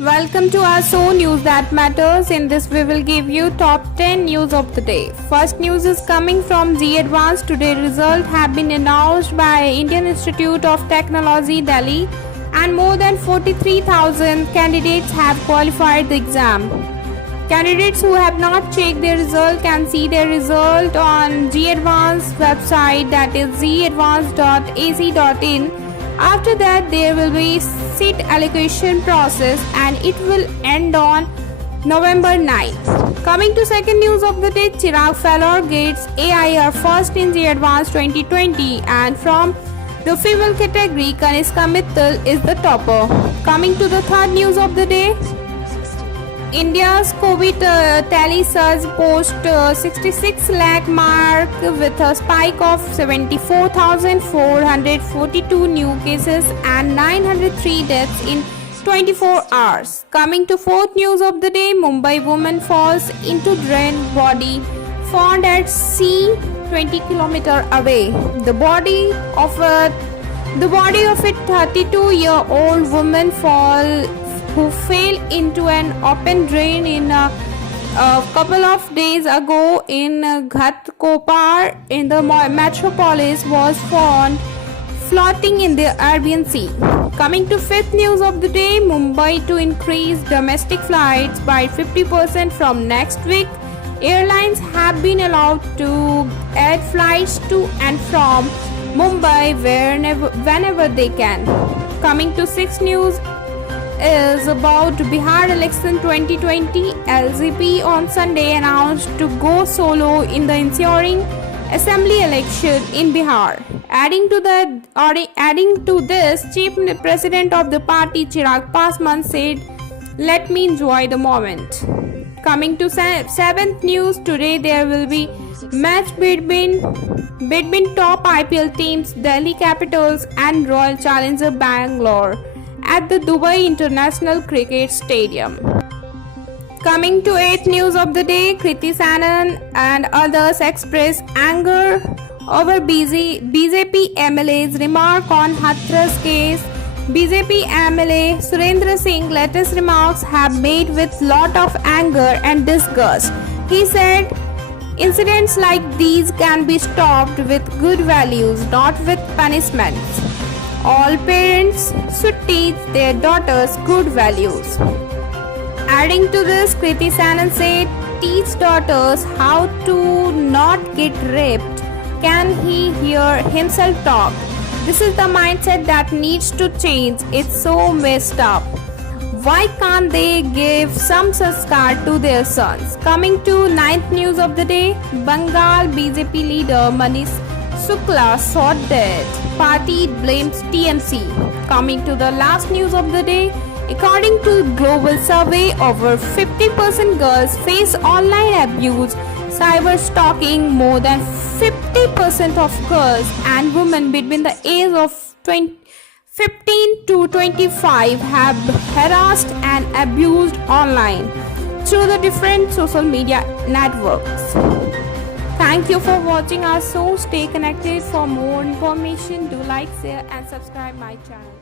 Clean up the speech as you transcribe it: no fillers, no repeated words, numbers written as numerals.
Welcome to our show News That Matters. In this we will give you top 10 news of the day. First news is coming from JEE Advanced. Today results have been announced by Indian Institute of Technology Delhi and more than 43,000 candidates have qualified the exam. Candidates who have not checked their result can see their result on JEE Advanced website, that is jeeadvanced.ac.in. After that, there will be seat allocation process and it will end on November 9th. Coming to second news of the day, Chirag Fowler gets AIR first in JEE Advanced 2020, and from the female category, Kanishka Mittal is the topper. Coming to the third news of the day, India's COVID tally surged post 66 lakh mark with a spike of 74,442 new cases and 903 deaths in 24 hours. Coming to fourth news of the day, Mumbai woman falls into drain, body found at sea 20 km away. The body of a 32-year-old woman who fell into an open drain in a couple of days ago in Ghatkopar in the metropolis was found floating in the Arabian Sea. Coming to fifth news of the day, Mumbai to increase domestic flights by 50% from next week. Airlines have been allowed to add flights to and from Mumbai whenever they can. Coming to sixth news is about Bihar election 2020. LJP on Sunday announced to go solo in the ensuing assembly election in Bihar. Adding to this, Chief President of the party Chirag Paswan said, "Let me enjoy the moment." Coming to seventh news, today there will be match between top IPL teams Delhi Capitals and Royal Challengers Bangalore at the Dubai International Cricket Stadium. Coming to 8th news of the day, Kriti Sanon and others express anger over BJP MLA's remark on Hathras case. BJP MLA Surendra Singh latest remarks have made with lot of anger and disgust. He said, "Incidents like these can be stopped with good values, not with punishments. All parents should teach their daughters good values." Adding to this, Kriti Sanon said, "Teach daughters how to not get raped. Can he hear himself talk? This is the mindset that needs to change. It's so messed up. Why can't they give some sanskar to their sons?" Coming to 9th news of the day, Bengal BJP leader Manish Shukla shot dead. Party blames TMC. Coming to the last news of the day, according to global survey, over 50% girls face online abuse, cyber stalking. More than 50% of girls and women between the age of 15 to 25 have harassed and abused online through the different social media networks. Thank you for watching our show. Stay connected for more information. Do like, share and subscribe my channel.